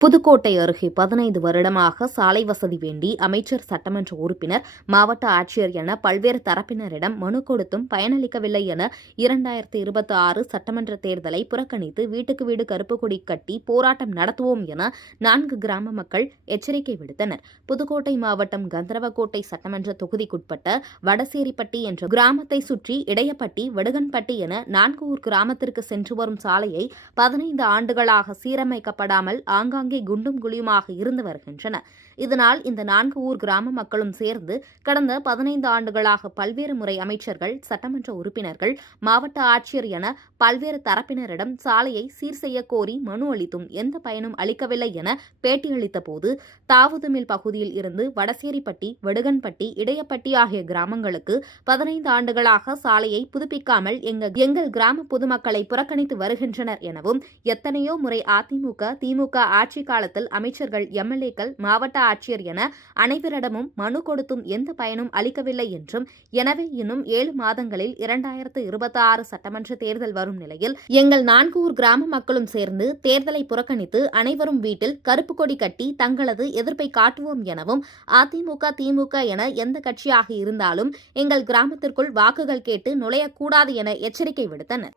புதுக்கோட்டை அருகே 15 வருடமாக சாலை வசதி வேண்டி அமைச்சர், சட்டமன்ற உறுப்பினர், மாவட்ட ஆட்சியர் என பல்வேறு தரப்பினரிடம் மனு கொடுத்தும் பயனளிக்கவில்லை என 2026 சட்டமன்ற தேர்தலை புறக்கணித்து வீட்டுக்கு வீடு கருப்பு கொடி கட்டி போராட்டம் நடத்துவோம் என 4 கிராம மக்கள் எச்சரிக்கை விடுத்தனர். புதுக்கோட்டை மாவட்டம் கந்தரவக்கோட்டை சட்டமன்ற தொகுதிக்குட்பட்ட வடசேரிப்பட்டி என்ற கிராமத்தை சுற்றி இடையப்பட்டி, வடுகன்பட்டி என 4 ஊர் கிராமத்திற்கு சென்று வரும் சாலையை 15 ஆண்டுகளாக சீரமைக்கப்படாமல் ஆங்காங்கே குண்டும் குழியுமாக இருந்து வருகின்றன. இதனால் இந்த 4 ஊர் கிராம மக்களும் சேர்ந்து கடந்த 15 ஆண்டுகளாக பல்வேறு முறை அமைச்சர்கள், சட்டமன்ற உறுப்பினர்கள், மாவட்ட ஆட்சியர் என பல்வேறு தரப்பினரிடம் சாலையை சீர் செய்ய கோரி மனு அளித்தும் எந்த பயனும் அளிக்கவில்லை என பேட்டியளித்த போது, தாவுதுமில் பகுதியில் இருந்து வடசேரிப்பட்டி, வடுகன்பட்டி, இடையப்பட்டி ஆகிய கிராமங்களுக்கு 15 ஆண்டுகளாக சாலையை புதுப்பிக்காமல் எங்கள் கிராம பொதுமக்களை புறக்கணித்து வருகின்றனர் எனவும், எத்தனையோ முறை அதிமுக, திமுக ஆட்சி காலத்தில் அமைச்சர்கள், எம்எல்ஏக்கள், மாவட்ட ஆட்சியர் என அனைவரிடமும் மனு கொடுத்தும் எந்த பயனும் அளிக்கவில்லை என்றும், எனவே இன்னும் 7 மாதங்களில் 2026 சட்டமன்ற தேர்தல் வரும் நிலையில் எங்கள் 4 ஊர் கிராம மக்களும் சேர்ந்து தேர்தலை புறக்கணித்து அனைவரும் வீட்டில் கருப்பு கொடி கட்டி தங்களது எதிர்ப்பை காட்டுவோம் எனவும், அதிமுக, திமுக என எந்த கட்சியாக இருந்தாலும் எங்கள் கிராமத்திற்குள் வாக்குகள் கேட்டு நுழையக்கூடாது என எச்சரிக்கை விடுத்தனர்.